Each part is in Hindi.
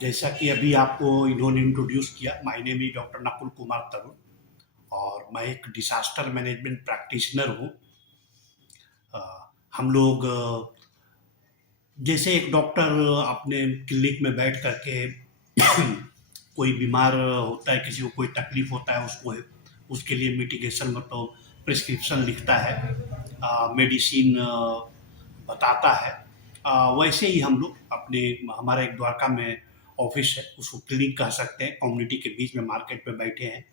जैसा कि अभी आपको इन्होंने इंट्रोड्यूस किया, my name is doctor Nakul Kumar Tarun और मैं एक डिसास्टर मैनेजमेंट प्रैक्टिशनर हूँ। हम लोग जैसे एक डॉक्टर अपने क्लिनिक में बैठ करके कोई बीमार होता है, किसी को कोई तकलीफ होता है, उसको उसके लिए मिटिगेशन मतलब प्रिस्क्रिप्शन लिखता है, मेडिसिन बताता है। वैसे ही हम लोग अपने हमारा एक द्वारका में ऑफिस है, उसको क्लिनिक कह सकते हैं, कम्युनिटी के बीच में मार्केट में बैठे हैं।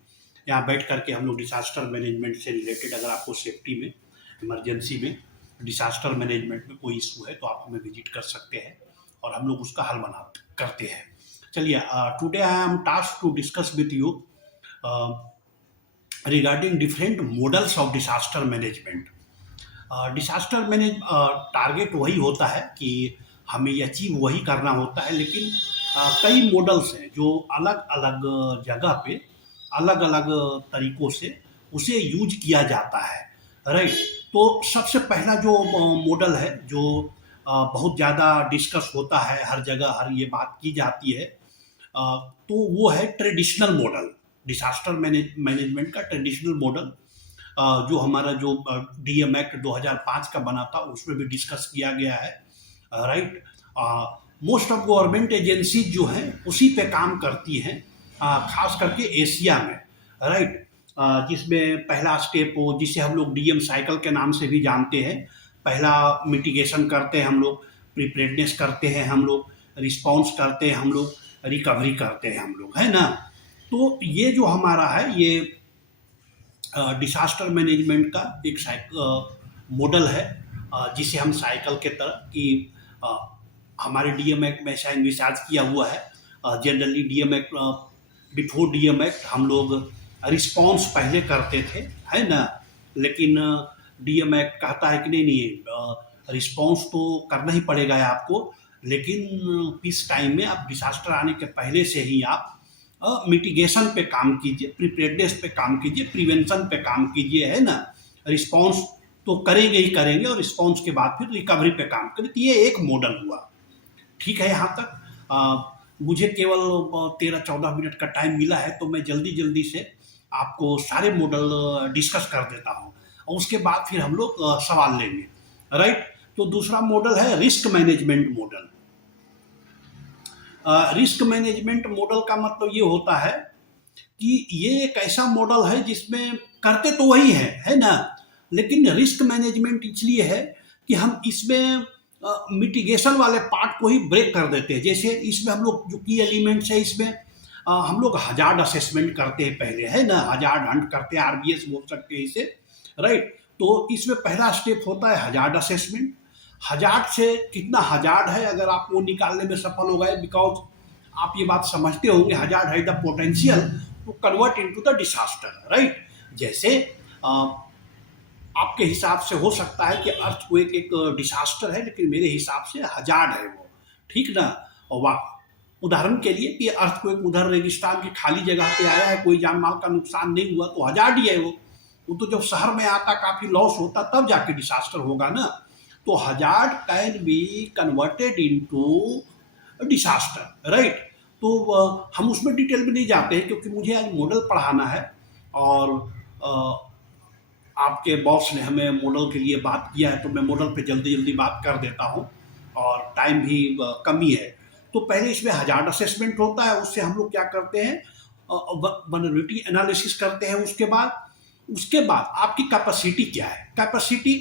यहाँ बैठ करके हम लोग डिसास्टर मैनेजमेंट से रिलेटेड, अगर आपको सेफ्टी में, इमरजेंसी में, डिसास्टर मैनेजमेंट में कोई इशू है तो आप हमें विजिट कर सकते हैं और हम लोग उसका हल बना करते हैं। चलिए, today I am task to discuss with you regarding different models of disaster management. Disaster manage target वही होता है कि हमें अचीव वही करना होता है, लेकिन कई मॉडल्स हैं जो अलग अलग जगह पे अलग अलग तरीक़ों से उसे यूज किया जाता है, राइट। तो सबसे पहला जो मॉडल है जो बहुत ज़्यादा डिस्कस होता है, हर जगह हर ये बात की जाती है, तो वो है ट्रेडिशनल मॉडल। डिसास्टर मैनेजमेंट का ट्रेडिशनल मॉडल जो हमारा जो डीएम एक्ट 2005 का बना था उसमें भी डिस्कस किया गया है, right. Most of government agencies जो हैं उसी पे काम करती हैं, खास करके एशिया में, राइट। जिसमें पहला स्टेप हो, जिसे हम लोग डीएम साइकिल के नाम से भी जानते हैं। पहला मिटिगेशन करते हैं हम लोग, प्रिपेयर्डनेस करते हैं हम लोग, रिस्पॉन्स करते हैं हम लोग, रिकवरी करते हैं हम लोग, है ना। तो ये जो हमारा है ये डिसास्टर मैनेजमेंट का एक मॉडल है, जिसे हम साइकिल के तरह कि हमारे डीएम एक्ट में ऐसा इंविसार्ज किया हुआ है। Generally DM act, before DM act हम लोग रिस्पॉन्स पहले करते थे, है ना। लेकिन डीएम एक्ट कहता है कि नहीं, रिस्पॉन्स तो करना ही पड़ेगा आपको, लेकिन इस टाइम में आप डिसास्टर आने के पहले से ही आप मिटिगेशन पे काम कीजिए, प्रिपेयर्डनेस पे काम कीजिए, प्रिवेंशन पे काम कीजिए, है ना। रिस्पॉन्स तो करेंगे ही करेंगे और रिस्पॉन्स के बाद फिर रिकवरी पे काम करें। तो ये एक मॉडल हुआ, ठीक है। यहाँ तक मुझे केवल 13-14 मिनट का टाइम मिला है, तो मैं जल्दी जल्दी से आपको सारे मॉडल डिस्कस कर देता हूँ और उसके बाद फिर हम लोग सवाल लेंगे, राइट। तो दूसरा मॉडल है risk management model. Risk management model का मतलब ये होता है कि ये एक ऐसा मॉडल है जिसमें करते तो वही है ना, लेकिन रिस्क मैनेजमेंट इसलिए है कि हम इसमें मिटिगेशन वाले पार्ट को ही ब्रेक कर देते हैं। जैसे इसमें हम लोग जो की एलिमेंट्स है, इसमें हम लोग हजार्ड असेसमेंट करते हैं पहले, है ना, हजार्ड हंट करते हैं, आरबीएस बोल सकते हैं इसे, राइट। तो इसमें पहला स्टेप होता है हजार्ड असेसमेंट। हजार्ड से कितना हजार्ड है अगर आप वो निकालने में सफल हो गए, बिकॉज आप ये बात समझते होंगे हजार्ड है the potential to convert into the disaster, right. जैसे आपके हिसाब से हो सकता है कि अर्थक्वेक एक डिसास्टर है, लेकिन मेरे हिसाब से हजार्ड है वो, ठीक ना। और वाह, उदाहरण के लिए कि अर्थक्वेक उधर रेगिस्तान की खाली जगह पे आया है, कोई जान माल का नुकसान नहीं हुआ, तो हजार्ड ही है वो तो जब शहर में आता, काफी लॉस होता, तब जाके डिसास्टर होगा ना। तो hazard can be converted into disaster, right. तो हम उसमें डिटेल में नहीं जाते हैं क्योंकि मुझे आज मॉडल पढ़ाना है और आपके बॉस ने हमें मॉडल के लिए बात किया है, तो मैं मॉडल पे जल्दी जल्दी बात कर देता हूँ और टाइम भी कमी है। तो पहले इसमें हजार्ड असेसमेंट होता है, उससे हम लोग क्या करते हैं, वल्नरेबिलिटी एनालिसिस करते हैं। उसके बाद आपकी कैपेसिटी क्या है, कैपेसिटी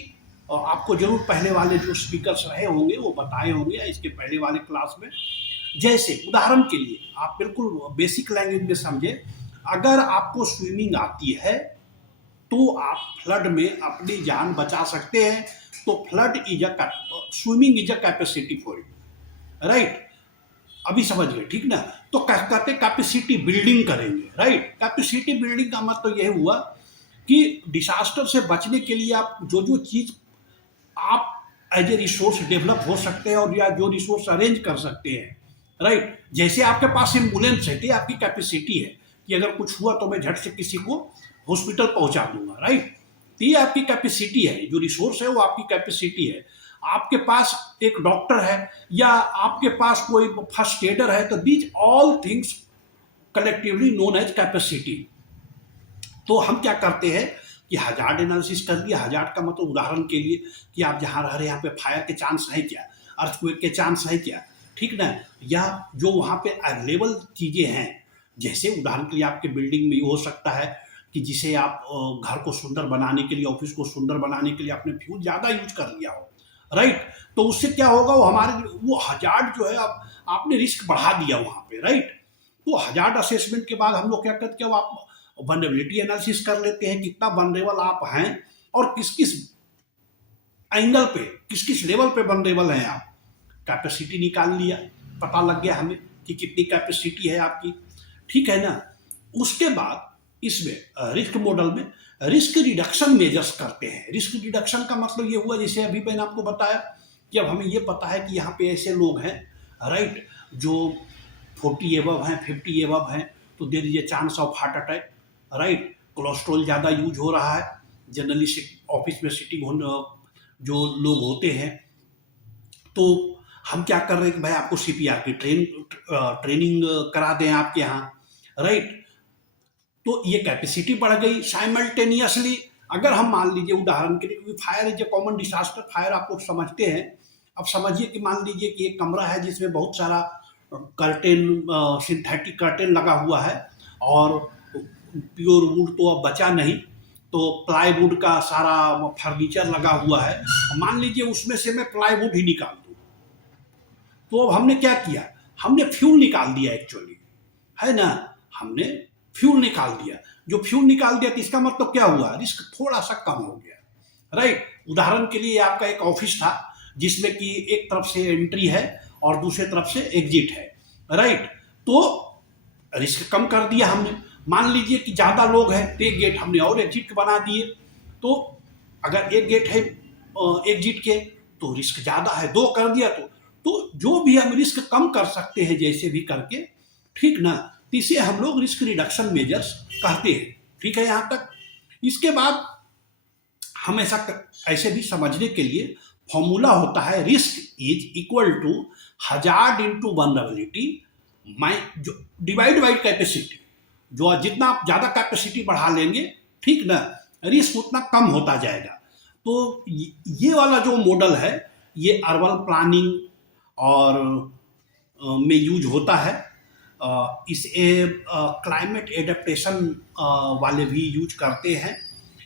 आपको जरूर पहले वाले जो स्पीकर्स रहे होंगे वो बताए होंगे, इसके पहले वाले क्लास में। जैसे उदाहरण के लिए आप बिल्कुल बेसिक लैंग्वेज में समझे, अगर आपको स्विमिंग आती है तो आप फ्लड में अपनी जान बचा सकते हैं। तो flood swimming is a capacity for it, right. अभी समझ गए, ठीक ना। तो कहते कैपेसिटी बिल्डिंग करेंगे, राइट। कैपेसिटी बिल्डिंग का मतलब यह हुआ कि डिसास्टर से बचने के लिए आप जो जो चीज आप एज ए रिसोर्स डेवलप हो सकते हैं और या जो रिसोर्स अरेंज कर सकते हैं, राइट। जैसे आपके पास एम्बुलेंस है, आपकी कैपेसिटी है कि अगर कुछ हुआ तो मैं झट से किसी को हॉस्पिटल पहुंचा दूंगा, राइट। तो ये आपकी कैपेसिटी है, जो रिसोर्स है वो आपकी कैपेसिटी है। आपके पास एक डॉक्टर है या आपके पास कोई फर्स्ट एडर है, तो these all things collectively known as capacity. तो हम क्या करते हैं कि हजार्ड एनालिसिस कर लिया। हजार्ड का मतलब उदाहरण के लिए कि आप जहाँ रह रहे हैं यहाँ पे फायर के चांस है क्या, अर्थक्वेक के चांस है क्या, ठीक ना, या जो वहाँ पे अवेलेबल चीज़ें हैं, जैसे उदाहरण के लिए आपके बिल्डिंग में ये हो सकता है कि जिसे आप घर को सुंदर बनाने के लिए, ऑफिस को सुंदर बनाने के लिए आपने फ्यूल ज़्यादा यूज कर लिया हो, राइट, तो उससे क्या होगा, वो हमारे वो हजार्ड जो है आपने रिस्क बढ़ा दिया वहाँ पे, राइट। तो हजार्ड असेसमेंट के बाद हम लोग क्या करते हैं, आप वनरेबिलिटी एनालिसिस कर लेते हैं, कितना वनरेबल आप हैं और किस किस एंगल पे, किस किस लेवल पे वनरेबल हैं आप। कैपेसिटी निकाल लिया, पता लग गया हमें कि कितनी कैपेसिटी है आपकी, ठीक है ना। उसके बाद इसमें रिस्क मॉडल में रिस्क रिडक्शन मेजर्स करते हैं। रिस्क रिडक्शन का मतलब ये हुआ, जैसे अभी मैंने आपको बताया कि अब हमें ये पता है कि यहाँ पे ऐसे लोग हैं, राइट, जो 40 एबव हैं, 50 एबव हैं, तो दे दीजिए chance of heart attack, right. Cholesterol ज़्यादा यूज हो रहा है, जनरली ऑफिस में सिटिंग जो लोग होते हैं, तो हम क्या कर रहे हैं कि भाई आपको सीपीआर की ट्रेनिंग करा दें आपके यहाँ, राइट। तो ये कैपेसिटी बढ़ गई साइमल्टेनियसली। अगर हम मान लीजिए उदाहरण के लिए, क्योंकि fire is a common disaster, fire आप लोग समझते हैं, अब समझिए कि मान लीजिए कि एक कमरा है जिसमें बहुत सारा कर्टेन, सिंथेटिक कर्टेन लगा हुआ है और प्योर वुड तो अब बचा नहीं, तो प्लाईवुड का सारा फर्नीचर लगा हुआ है। मान लीजिए उसमें से मैं प्लाईवुड ही निकाल दूं, तो अब हमने क्या किया, हमने फ्यूल निकाल दिया एक्चुअली, है ना, हमने फ्यूल निकाल दिया। जो फ्यूल निकाल दिया तो इसका मतलब क्या हुआ, रिस्क थोड़ा सा कम हो गया, राइट। उदाहरण के लिए आपका एक ऑफिस था जिसमें कि एक तरफ से एंट्री है और दूसरे तरफ से एग्जिट है, राइट, तो रिस्क कम कर दिया हमने। मान लीजिए कि ज्यादा लोग हैं तो एक गेट हमने और एग्जिट बना दिए, तो अगर एक गेट है एग्जिट के तो रिस्क ज्यादा है, 2 कर दिया तो जो भी हम रिस्क कम कर सकते हैं जैसे भी करके, ठीक ना, इसे हम लोग रिस्क रिडक्शन मेजर्स कहते हैं, ठीक है यहाँ तक। इसके बाद हम ऐसे भी समझने के लिए फॉर्मूला होता है, risk is equal to hazard into vulnerability divide by capacity. जो जितना आप ज्यादा कैपेसिटी बढ़ा लेंगे, ठीक ना, रिस्क उतना कम होता जाएगा। तो ये वाला जो मॉडल है ये अर्बन प्लानिंग और में यूज होता है। इसे क्लाइमेट एडेप्टेशन वाले भी यूज करते हैं।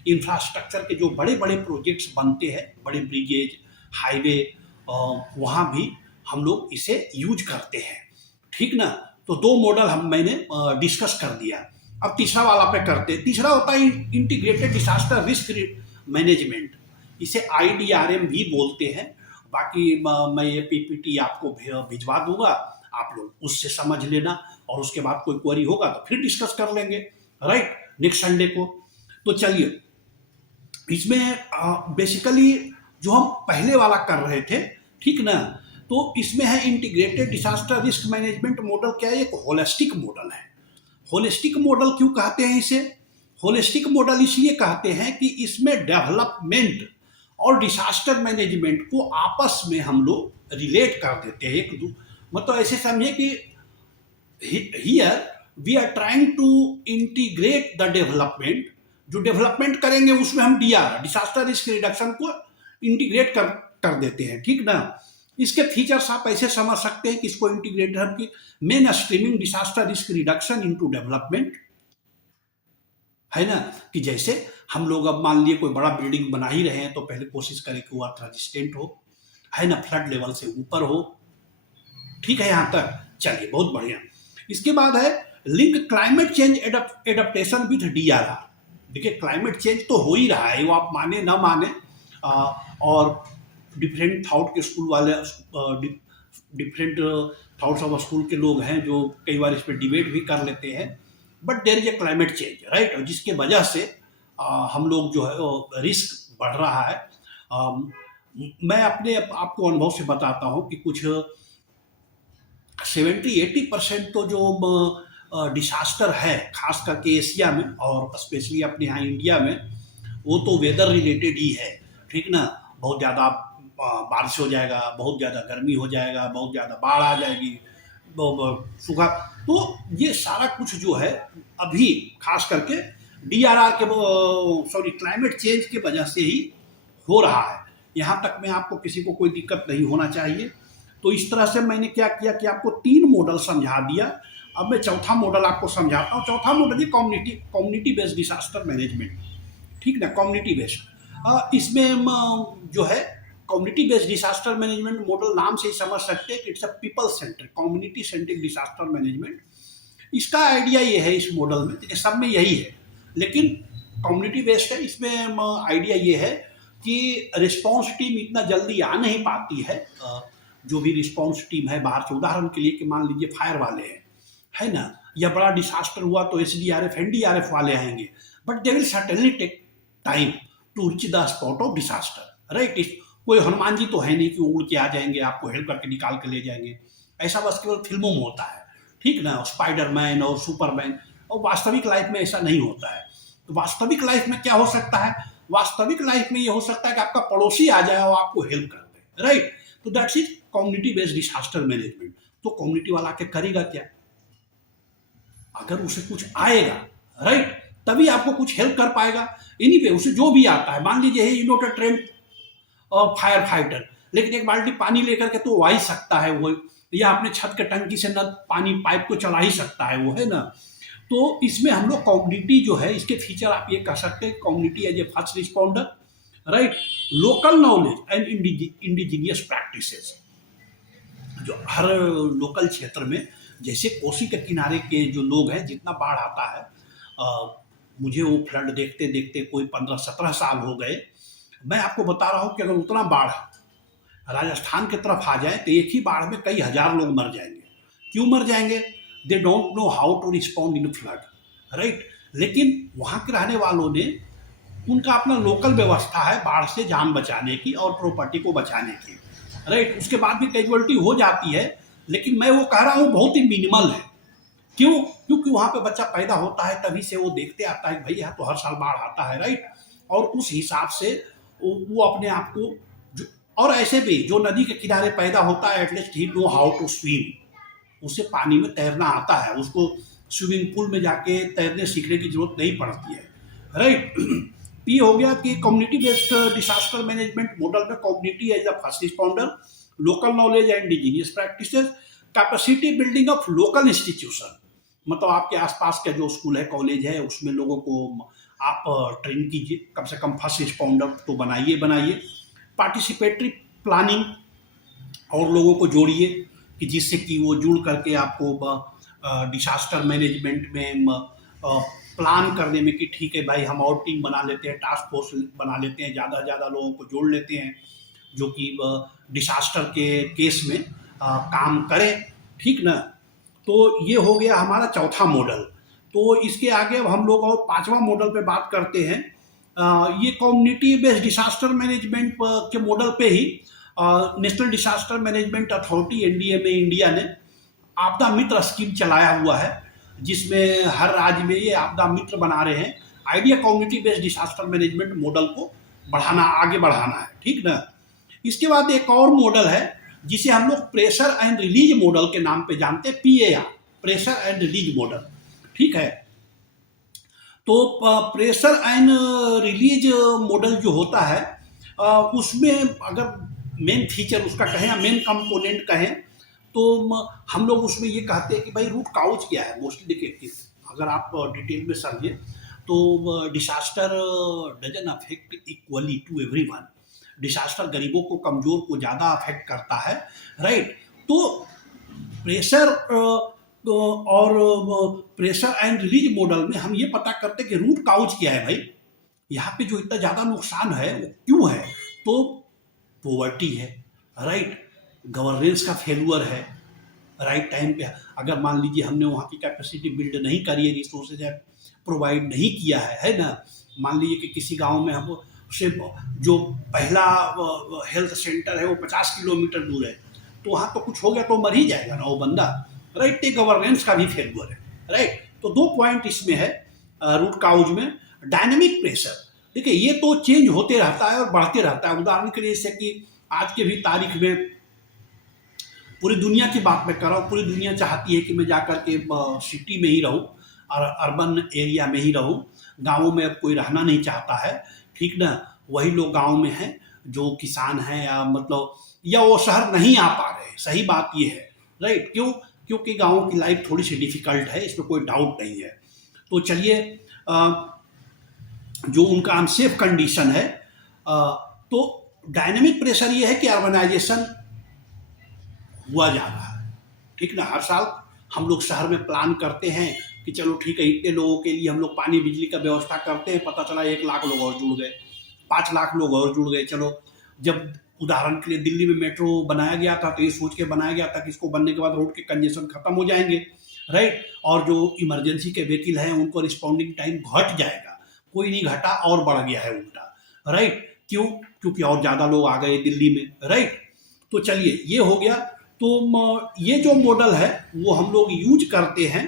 इंफ्रास्ट्रक्चर के जो बड़े बड़े प्रोजेक्ट्स बनते हैं, बड़े ब्रिगेज, हाईवे, वहाँ भी हम लोग इसे यूज करते हैं, ठीक ना। तो 2 मॉडल मैंने डिस्कस कर दिया। अब तीसरा वाला पे करते हैं। तीसरा होता है इंटीग्रेटेड डिसास्टर रिस्क मैनेजमेंट, इसे IDRM भी बोलते हैं। बाकी मैं ये PPT आपको भिजवा दूंगा, आप लोग उससे समझ लेना, और उसके बाद कोई क्वेरी होगा तो फिर डिस्कस कर लेंगे, राइट, नेक्स्ट संडे को। तो चलिए, इसमें बेसिकली जो हम पहले वाला कर रहे थे, ठीक ना, तो इसमें है integrated disaster risk management model. क्या है, एक होलिस्टिक मॉडल है। होलिस्टिक मॉडल क्यों कहते हैं इसे, होलिस्टिक मॉडल इसलिए कहते हैं कि इसमें डेवलपमेंट और डिसास्टर मैनेजमेंट को आपस में हम लोग रिलेट कर देते हैं। मतलब ऐसे समझिए कि here we are trying to integrate the development. जो डेवलपमेंट करेंगे उसमें हम डिसास्टर रिस्क रिडक्शन को इंटीग्रेट कर देते हैं, ठीक ना। इसके फीचर्स आप ऐसे समझ सकते हैं कि इसको इंटीग्रेटर की main streaming disaster risk reduction into development, है ना, कि जैसे हम लोग अब मान लिए कोई बड़ा बिल्डिंग बना ही रहे हैं तो पहले कोशिश करें कि वो अर्थ रेजिस्टेंट हो, है ना, फ्लड लेवल से ऊपर हो, ठीक है यहाँ तक। चलिए, बहुत बढ़िया। इसके बाद है link climate change adaptation with DRR। देखिए, क्लाइमेट चेंज तो हो ही रहा है, वो आप माने ना माने, और डिफरेंट थॉट के स्कूल वाले, डिफरेंट थॉट्स ऑफ स्कूल के लोग हैं जो कई बार इस पर डिबेट भी कर लेते हैं, but there is a climate change, right, जिसके वजह से हम लोग जो है रिस्क बढ़ रहा है। मैं अपने आपको अनुभव से बताता हूँ कि कुछ 70-80% तो जो डिसास्टर है, खास करके एशिया में और स्पेशली अपने यहाँ इंडिया में, वो तो वेदर रिलेटेड ही है, ठीक ना। बहुत ज़्यादा बारिश हो जाएगा, बहुत ज़्यादा गर्मी हो जाएगा, बहुत ज़्यादा बाढ़ आ जाएगी, सूखा। तो ये सारा कुछ जो है अभी खास करके DRR के सॉरी क्लाइमेट चेंज के वजह से ही हो रहा है। यहाँ तक में आपको किसी को कोई दिक्कत नहीं होना चाहिए। तो इस तरह से मैंने क्या किया कि आपको 3 मॉडल समझा दिया। अब मैं चौथा मॉडल आपको समझाता हूँ। चौथा मॉडल ये कम्युनिटी बेस्ड डिसास्टर मैनेजमेंट, ठीक ना, कम्युनिटी बेस्ड। इसमें जो है community based disaster management model नाम से ही समझ सकते हैं कि it's a people centric, community centric disaster management. इसका आइडिया ये है इस मॉडल में, देखिए सब में यही है, लेकिन कम्युनिटी बेस्ड है। इसमें आइडिया ये है कि रिस्पॉन्स टीम इतना जल्दी आ नहीं पाती है। जो भी रिस्पॉन्स टीम है बाहर से, उदाहरण के लिए कि मान लीजिए फायर वाले हैं, है ना, या बड़ा डिसास्टर हुआ तो SDRF NDRF वाले आएंगे, but they will certainly take time to reach the spot of disaster, right. कोई हनुमान जी तो है नहीं कि उड़ के आ जाएंगे, आपको हेल्प करके निकाल के ले जाएंगे। ऐसा बस केवल फिल्मों में होता है, ठीक ना, स्पाइडरमैन और सुपरमैन। और वास्तविक लाइफ में ऐसा नहीं होता है। तो वास्तविक लाइफ में क्या हो सकता है? वास्तविक लाइफ में ये हो सकता है कि आपका पड़ोसी आ जाए और आपको हेल्प कर दे, राइट। तो that's is community based disaster management. तो कम्युनिटी वाला के करेगा क्या? अगर उसे कुछ आएगा, राइट, तभी आपको कुछ हेल्प कर पाएगा। इन्हीं पे उसे जो भी आता है, मान लीजिए you not a train fire fighter, लेकिन एक बाल्टी पानी लेकर के तो आ ही सकता है वो, या अपने छत के टंकी से न पानी पाइप को चला ही सकता है वो, है ना। तो इसमें हम लोग कम्युनिटी जो है, इसके फीचर आप ये कह सकते हैं, community as a first responder, right, local knowledge and indigenous practices. जो हर लोकल क्षेत्र में, जैसे कोसी के किनारे के जो लोग हैं, जितना बाढ़ आता है, मुझे वो फ्लड देखते देखते कोई 15-17 साल हो गए। मैं आपको बता रहा हूँ कि अगर उतना बाढ़ राजस्थान की तरफ आ जाए तो एक ही बाढ़ में कई हजार लोग मर जाएंगे। क्यों मर जाएंगे? They don't know how to respond in flood, right. लेकिन वहाँ के रहने वालों ने, उनका अपना लोकल व्यवस्था है बाढ़ से जान बचाने की और प्रॉपर्टी को बचाने की, राइट। उसके बाद भी कैजुअलिटी हो जाती है, लेकिन मैं वो कह रहा हूँ बहुत ही मिनिमल है। क्यों? क्योंकि वहाँ पे बच्चा पैदा होता है, तभी से वो देखते आता है कि भाई यहाँ तो हर साल बाढ़ आता है, राइट। और उस हिसाब से वो अपने आप को और ऐसे भी जो नदी के किनारे पैदा होता है, at least he know how to swim, उसे पानी में तैरना आता है, उसको स्विमिंग पूल में जाके तैरने सीखने की जरूरत नहीं पड़ती है, राइट। ये हो गया कि community based disaster management model में community as the first responder, local knowledge and indigenous practices, capacity building of local institution, मतलब आपके आसपास का जो स्कूल है, कॉलेज है, उसमें लोगों को आप ट्रेन कीजिए, कम से कम फर्स्ट रिस्पॉन्डर तो बनाइए। पार्टिसिपेटरी प्लानिंग, और लोगों को जोड़िए कि जिससे कि वो जुड़ करके आपको डिसास्टर मैनेजमेंट में प्लान करने में कि ठीक है भाई, हम और टीम बना लेते हैं, टास्क फोर्स बना लेते हैं, ज़्यादा ज़्यादा लोगों को जोड़ लेते हैं जो कि डिसास्टर के केस में काम करें, ठीक ना। तो ये हो गया हमारा चौथा मॉडल। तो इसके आगे अब हम लोग और पांचवा मॉडल पे बात करते हैं। ये कम्युनिटी बेस्ड डिसास्टर मैनेजमेंट के मॉडल पे ही national disaster management authority NDA में इंडिया ने आपदा मित्र स्कीम चलाया हुआ है, जिसमें हर राज्य में ये आपदा मित्र बना रहे हैं। Idea community based disaster management model को आगे बढ़ाना है, ठीक ना। इसके बाद एक और मॉडल है जिसे हम लोग प्रेशर एंड रिलीज मॉडल के नाम पे जानते हैं, PAR, pressure and release model, ठीक है। तो प्रेशर एंड रिलीज मॉडल जो होता है, उसमें अगर मेन फीचर उसका कहें या मेन कंपोनेंट कहें, तो हम लोग उसमें ये कहते हैं कि भाई रूट काउज क्या है। मोस्टली देखिए, अगर आप डिटेल में समझिए तो disaster doesn't affect equally to everyone. Disaster गरीबों को, कमजोर को ज़्यादा अफेक्ट करता है, राइट। तो प्रेशर और प्रेशर एंड रिलीज मॉडल में हम ये पता करते हैं कि रूट काउज क्या है भाई, यहाँ पे जो इतना ज़्यादा नुकसान है वो क्यों है। तो पॉवर्टी है, राइट, गवर्नेंस का फेलुअर है, राइट टाइम पे अगर मान लीजिए हमने वहाँ की कैपेसिटी बिल्ड नहीं करी है, रिसोर्सेज प्रोवाइड नहीं किया है ना। मान लीजिए कि किसी गांव में हम से जो पहला हेल्थ सेंटर है वो 50 किलोमीटर दूर है, तो वहाँ तो कुछ हो गया तो मर ही जाएगा ना वो बंदा, राइट। गवर्नेंस का भी फेलुअर है, राइट। तो 2 पॉइंट इसमें है रूट काउज में। डायनेमिक प्रेशर, देखिए ये तो चेंज होते रहता है और बढ़ते रहता है। उदाहरण के लिए जैसे कि आज के भी तारीख में पूरी दुनिया की बात मैं कर रहा हूँ, पूरी दुनिया चाहती है कि मैं जाकर के सिटी में ही रहूँ और अर्बन एरिया में ही रहूँ। गाँवों में अब कोई रहना नहीं चाहता है, ठीक ना। वही लोग गाँव में हैं जो किसान हैं, या मतलब या वो शहर नहीं आ पा रहे हैं। सही बात ये है, राइट। क्यों? क्योंकि गाँव की लाइफ थोड़ी सी डिफिकल्ट है, इसमें कोई डाउट नहीं है। तो चलिए, जो उनका अनसेफ कंडीशन है, तो डायनेमिक प्रेशर ये है कि अर्बनाइजेशन हुआ जा रहा है, ठीक ना। हर साल हम लोग शहर में प्लान करते हैं कि चलो ठीक है, इतने लोगों के लिए हम लोग पानी बिजली का व्यवस्था करते हैं। पता चला 1 लाख लोग और जुड़ गए, 5 लाख लोग और जुड़ गए। चलो, जब उदाहरण के लिए दिल्ली में मेट्रो बनाया गया था तो ये सोच के बनाया गया था कि इसको बनने के बाद रोड के कंजेशन खत्म हो जाएंगे, राइट। और जो इमरजेंसी के व्हीकल हैं उनको रिस्पॉन्डिंग टाइम घट जाएगा। कोई नहीं घटा, और बढ़ गया है उल्टा, राइट। क्यों? क्योंकि और ज़्यादा लोग आ गए दिल्ली में, राइट। तो चलिए, ये हो गया। तो ये जो मॉडल है वो हम लोग यूज करते हैं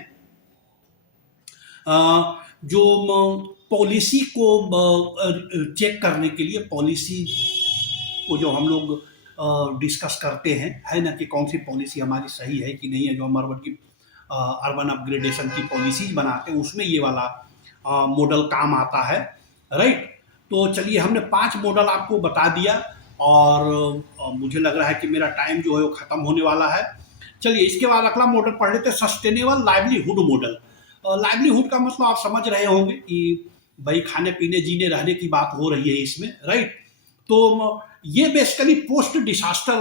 जो पॉलिसी को चेक करने के लिए। पॉलिसी को जो हम लोग डिस्कस करते हैं, है ना, कि कौन सी पॉलिसी हमारी सही है कि नहीं है। जो हम अर्बन अपग्रेडेशन की पॉलिसीज बनाते हैं उसमें ये वाला मॉडल काम आता है, राइट। तो चलिए, हमने 5 मॉडल आपको बता दिया और मुझे लग रहा है कि मेरा टाइम जो है वो ख़त्म होने वाला है। चलिए, इसके बाद अगला मॉडल पढ़ लेते हैं, सस्टेनेबल लाइवलीहुड मॉडल। लाइवलीहुड का मतलब आप समझ रहे होंगे कि भाई खाने पीने जीने रहने की बात हो रही है इसमें, राइट। तो ये बेसिकली पोस्ट डिसास्टर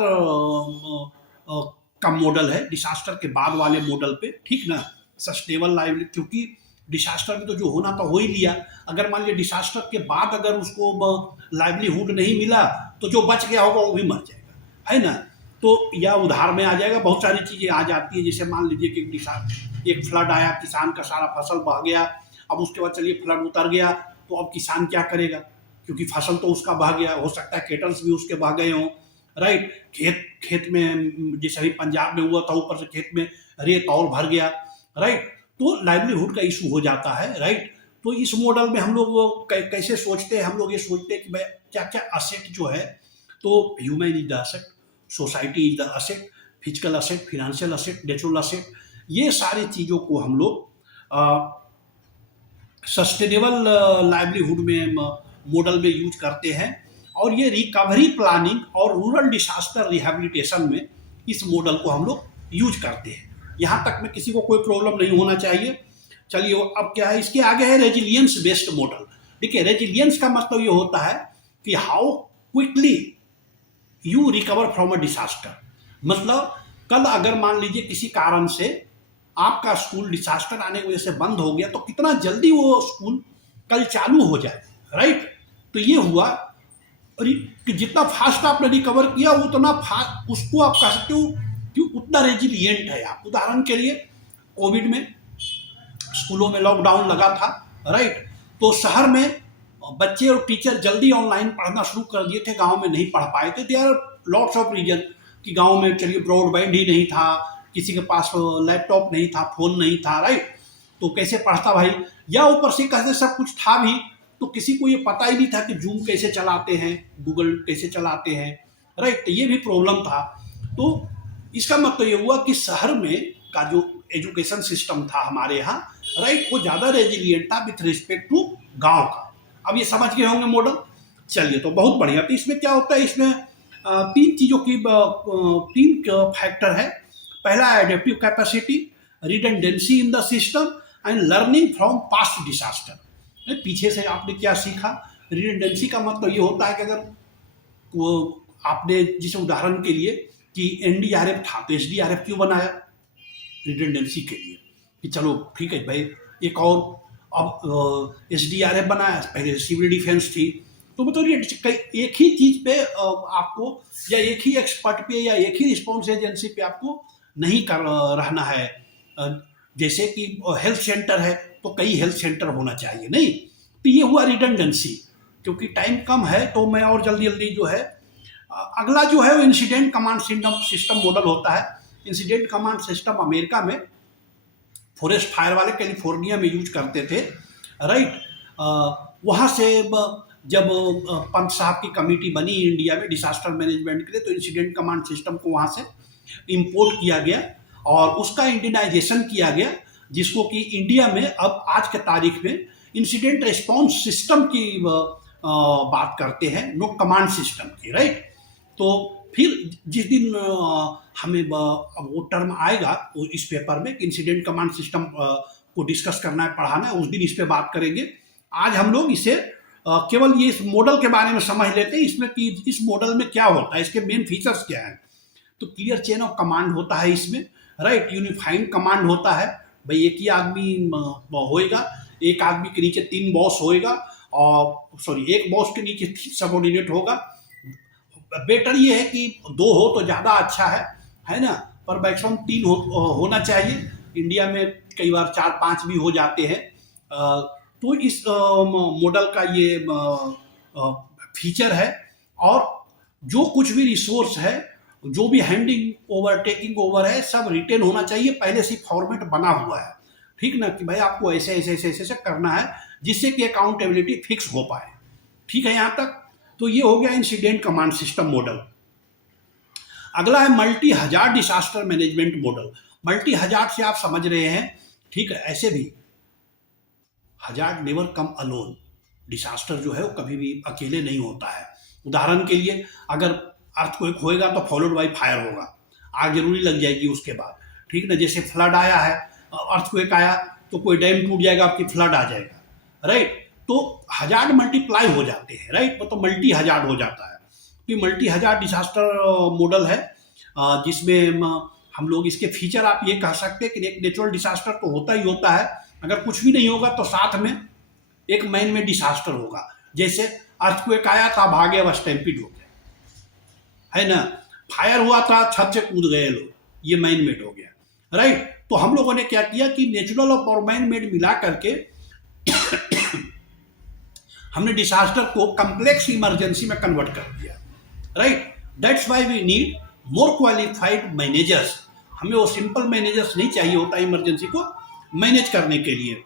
का मॉडल है, डिसास्टर के बाद वाले मॉडल पे, ठीक ना। सस्टेनेबल लाइवली, क्योंकि डिसास्टर में तो जो होना था हो ही लिया। अगर मान लिया डिसास्टर के बाद अगर उसको लाइवलीहुड नहीं मिला तो जो बच गया होगा वो भी मर जाएगा, है ना। तो यह उधार में आ जाएगा। बहुत सारी चीज़ें आ जाती है, जैसे मान लीजिए कि एक फ्लड आया, किसान का सारा फसल बह गया। अब उसके बाद चलिए फ्लड उतर गया तो अब किसान क्या करेगा, क्योंकि फसल तो उसका बह गया। हो सकता है केटल्स भी उसके बह गए हों, राइट। खेत में जैसे अभी पंजाब में हुआ था, ऊपर से खेत में रेत और भर गया, राइट। तो लाइवलीहुड का इशू हो जाता है, राइट। तो इस मॉडल में हम लोग कैसे सोचते हैं, हम लोग ये सोचते हैं कि भाई क्या क्या असेट जो है, तो human is the asset, society is the asset, physical asset, financial asset, natural asset. ये सारी चीज़ों को हम लोग सस्टेनेबल लाइवलीहुड में मॉडल में यूज करते हैं। और ये रिकवरी प्लानिंग और रूरल डिसास्टर रिहेबिलिटेशन में इस मॉडल को हम लोग यूज करते हैं। यहाँ तक में किसी को कोई प्रॉब्लम नहीं होना चाहिए। चलिए, अब क्या है, इसके आगे है रेजिलियंस बेस्ड मॉडल। देखिए, रेजिलियंस का मतलब ये होता है कि how quickly you recover from a disaster. मतलब कल अगर मान लीजिए किसी कारण से आपका स्कूल डिसास्टर आने की वजह से बंद हो गया, तो कितना जल्दी वो स्कूल कल चालू हो जाए, राइट। तो ये हुआ कि जितना फास्ट आपने रिकवर किया उतना फास्ट उसको आप कह सकते हो कि उतना रेजिलियंट है आप। उदाहरण के लिए, कोविड में स्कूलों में लॉकडाउन लगा था, राइट। तो शहर में बच्चे और टीचर जल्दी ऑनलाइन पढ़ना शुरू कर दिए थे, गांव में नहीं पढ़ पाए थे। There are lots of reason कि गांव में चलिए ब्रॉडबैंड ही नहीं था, किसी के पास लैपटॉप नहीं था, फोन नहीं था, राइट। तो कैसे पढ़ता भाई, या ऊपर से कहते सब कुछ था भी तो किसी को ये पता ही नहीं था कि जूम कैसे चलाते हैं, गूगल कैसे चलाते हैं, राइट। तो ये भी प्रॉब्लम था। तो इसका मतलब ये हुआ कि शहर में का जो एजुकेशन सिस्टम था हमारे यहाँ, राइट, वो ज़्यादा रेजिलियंट था विथ रिस्पेक्ट टू गांव का। अब ये समझ गए होंगे मॉडल। चलिए, तो बहुत बढ़िया। तो इसमें क्या होता है, इसमें 3 चीज़ों की 3 फैक्टर है। पहला, adaptive capacity, redundancy in the system and learning from past disaster. पीछे से आपने क्या सीखा। रिडंडेंसी का मतलब ये होता है कि अगर वो आपने, जिस उदाहरण के लिए कि एनडीआरएफ था तो एसडीआरएफ क्यों बनाया, रिडंडेंसी के लिए कि चलो ठीक है भाई, एक और अब एसडीआरएफ बनाया, पहले सिविल डिफेंस थी। तो मतलब एक ही चीज पे आपको, या एक ही एक्सपर्ट पे, या एक ही रिस्पॉन्स एजेंसी पे आपको नहीं कर रहना है। जैसे कि हेल्थ सेंटर है तो कई हेल्थ सेंटर होना चाहिए, नहीं। तो ये हुआ रिडंडेंसी। क्योंकि टाइम कम है तो मैं और जल्दी जल्दी जो है, अगला जो है वो इंसिडेंट कमांड सिस्टम मॉडल होता है। इंसिडेंट कमांड सिस्टम अमेरिका में फॉरेस्ट फायर वाले कैलिफोर्निया में यूज करते थे, राइट। वहाँ से जब पंत साहब की कमेटी बनी इंडिया में डिसास्टर मैनेजमेंट के लिए, तो इंसिडेंट कमांड सिस्टम को वहाँ से इंपोर्ट किया गया और उसका इंडियनाइजेशन किया गया, जिसको कि इंडिया में अब आज के तारीख में इंसिडेंट रिस्पॉन्स सिस्टम की बात करते हैं, नो कमांड सिस्टम की, राइट। तो फिर जिस दिन हमें वो टर्म आएगा वो इस पेपर में कि इंसिडेंट कमांड सिस्टम को डिस्कस करना है, पढ़ाना है, उस दिन इस पे बात करेंगे। आज हम लोग इसे केवल ये इस मॉडल के बारे में समझ लेते हैं, इसमें कि इस मॉडल में क्या होता है, इसके मेन फीचर्स क्या हैं। तो क्लियर चेन ऑफ कमांड होता है इसमें, राइट। यूनिफाइंड कमांड होता है, भाई एक ही आदमी होएगा, एक आदमी के नीचे 3 बॉस होएगा, और सॉरी एक बॉस के नीचे सबऑर्डिनेट होगा। बेटर ये है कि 2 हो तो ज़्यादा अच्छा है ना, पर मैक्सिमम 3 होना चाहिए। इंडिया में कई बार 4-5 भी हो जाते हैं। तो इस मॉडल का ये फीचर है, और जो कुछ भी रिसोर्स है, जो भी हैंडिंग ओवर टेकिंग ओवर है, सब रिटेन होना चाहिए, पहले से फॉर्मेट बना हुआ है, ठीक ना, कि भाई आपको ऐसे ऐसे ऐसे ऐसे करना है, जिससे कि अकाउंटेबिलिटी फिक्स हो पाए। ठीक है यहाँ तक। तो ये हो गया इंसिडेंट कमांड सिस्टम मॉडल। अगला है multi hazard disaster management model. Multi hazard से आप समझ रहे हैं, ठीक है, ऐसे भी hazard never come alone. Disaster जो है वो कभी भी अकेले नहीं होता है। उदाहरण के लिए, अगर अर्थक्वेक होएगा तो फॉलोड बाई फायर होगा, आग जरूरी लग जाएगी उसके बाद, ठीक ना। जैसे फ्लड आया है, अर्थक्वेक आया तो कोई डैम टूट जाएगा, आपकी फ्लड आ जाएगा, राइट। तो हजार्ड मल्टीप्लाई हो जाते हैं, राइट, तो मल्टी हजार्ड हो जाता है। तो मल्टी हजार्ड डिसास्टर मॉडल है, जिसमें हम लोग इसके फीचर आप ये कह सकते हैं कि एक नेचुरल डिसास्टर तो होता ही होता है, अगर कुछ भी नहीं होगा तो साथ में एक मैन मेड डिसास्टर होगा। जैसे अर्थक्वेक आया था, भागे, बस स्टैम्पिड हो गया, है ना। फायर हुआ था, छत से कूद गए लोग, ये मैन मेड हो गया, राइट। तो हम लोगों ने क्या किया कि नेचुरल और मैन मेड मिला करके हमने डिसास्टर को कम्प्लेक्स इमरजेंसी में कन्वर्ट कर दिया, right. That's why we need more qualified managers. हमें वो सिंपल मैनेजर्स नहीं चाहिए होता इमरजेंसी को मैनेज करने के लिए।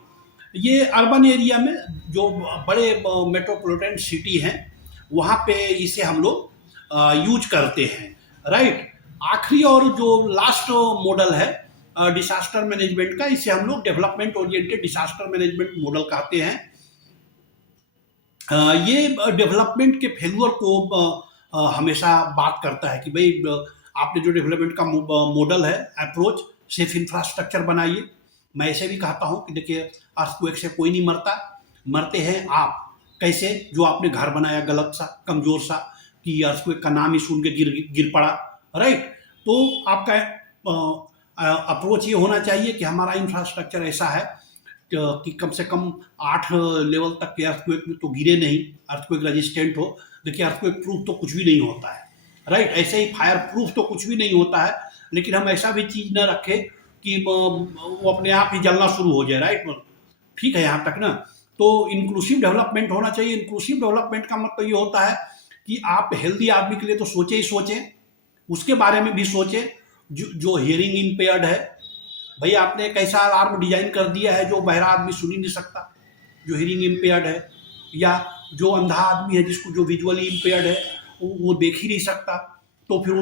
ये अर्बन एरिया में जो बड़े मेट्रोपॉलिटन सिटी हैं, वहाँ पे इसे हम लोग यूज करते हैं, राइट। आखिरी और जो लास्ट मॉडल है डिसास्टर मैनेजमेंट का, इसे हम लोग development oriented disaster management model कहते हैं। ये डेवलपमेंट के फेल्यूर को हमेशा बात करता है कि भाई आपने जो डेवलपमेंट का मॉडल है, अप्रोच, सेफ इंफ्रास्ट्रक्चर बनाइए। मैं ऐसे भी कहता हूँ कि देखिए, अर्थक्वेक से कोई नहीं मरता, मरते हैं आप। कैसे? जो आपने घर बनाया गलत सा, कमजोर सा, कि अर्थक्वेक का नाम ही सुन के गिर पड़ा, राइट। तो आपका अप्रोच ये होना चाहिए कि हमारा इंफ्रास्ट्रक्चर ऐसा है कि कम से कम 8 लेवल तक के अर्थक्वेक में तो गिरे नहीं, अर्थक्वेक रेजिस्टेंट हो। देखिए, अर्थक्वेक प्रूफ तो कुछ भी नहीं होता है, राइट। ऐसे ही फायर प्रूफ तो कुछ भी नहीं होता है, लेकिन हम ऐसा भी चीज़ न रखें कि वो अपने आप ही जलना शुरू हो जाए, राइट। ठीक है यहाँ तक ना। तो इंक्लूसिव डेवलपमेंट होना चाहिए। इंक्लूसिव डेवलपमेंट का मतलब ये होता है कि आप हेल्दी आदमी के लिए तो सोचे ही सोचें, उसके बारे में भी सोचें जो हियरिंग इम्पेयर्ड है। भाई आपने एक ऐसा अलार्म डिजाइन कर दिया है जो बहरा आदमी सुन ही नहीं सकता, जो हियरिंग इम्पेयर्ड है, या जो अंधा आदमी है जिसको जो विजुअली इम्पेयर्ड है वो देख ही नहीं सकता, तो फिर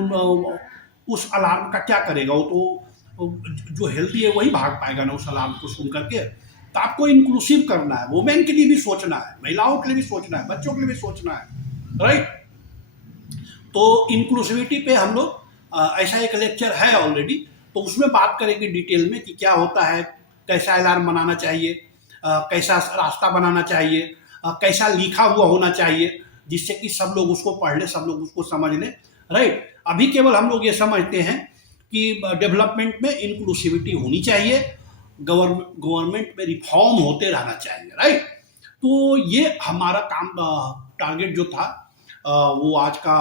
उस अलार्म का क्या करेगा? वो तो जो हेल्दी है वही भाग पाएगा ना उस अलार्म को सुन करके। तो आपको इंक्लूसिव करना है, वुमेन के लिए भी सोचना है, महिलाओं के लिए भी सोचना है, बच्चों के लिए भी सोचना है, राइट। तो इंक्लूसिविटी पे हम लोग ऐसा एक लेक्चर है ऑलरेडी, तो उसमें बात करेंगे डिटेल में कि क्या होता है, कैसा अलार्म बनाना चाहिए, कैसा रास्ता बनाना चाहिए, कैसा लिखा हुआ होना चाहिए, जिससे कि सब लोग उसको पढ़ लें, सब लोग उसको समझ लें, राइट। अभी केवल हम लोग ये समझते हैं कि डेवलपमेंट में इंक्लूसिविटी होनी चाहिए, गवर्नमेंट में रिफॉर्म होते रहना चाहिए, राइट। तो ये हमारा काम टारगेट जो था वो आज का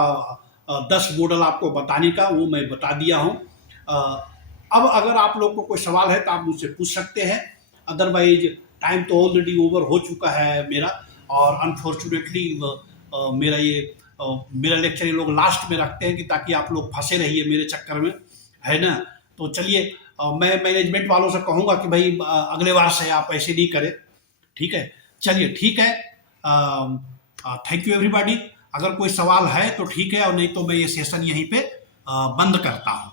10 मॉडल आपको बताने का, वो मैं बता दिया हूँ। अब अगर आप लोग को कोई सवाल है तो आप मुझसे पूछ सकते हैं, अदरवाइज टाइम तो ऑलरेडी ओवर हो चुका है मेरा, और अनफॉर्चुनेटली मेरा लेक्चर ये लोग लास्ट में रखते हैं कि ताकि आप लोग फंसे रहिए मेरे चक्कर में, है ना। तो चलिए, मैं मैनेजमेंट वालों से कहूँगा कि भाई अगले बार से आप ऐसे नहीं करें, ठीक है। चलिए, ठीक है। Thank you everybody. अगर कोई सवाल है तो ठीक है, और नहीं तो मैं ये सेशन यहीं पे बंद करता हूँ।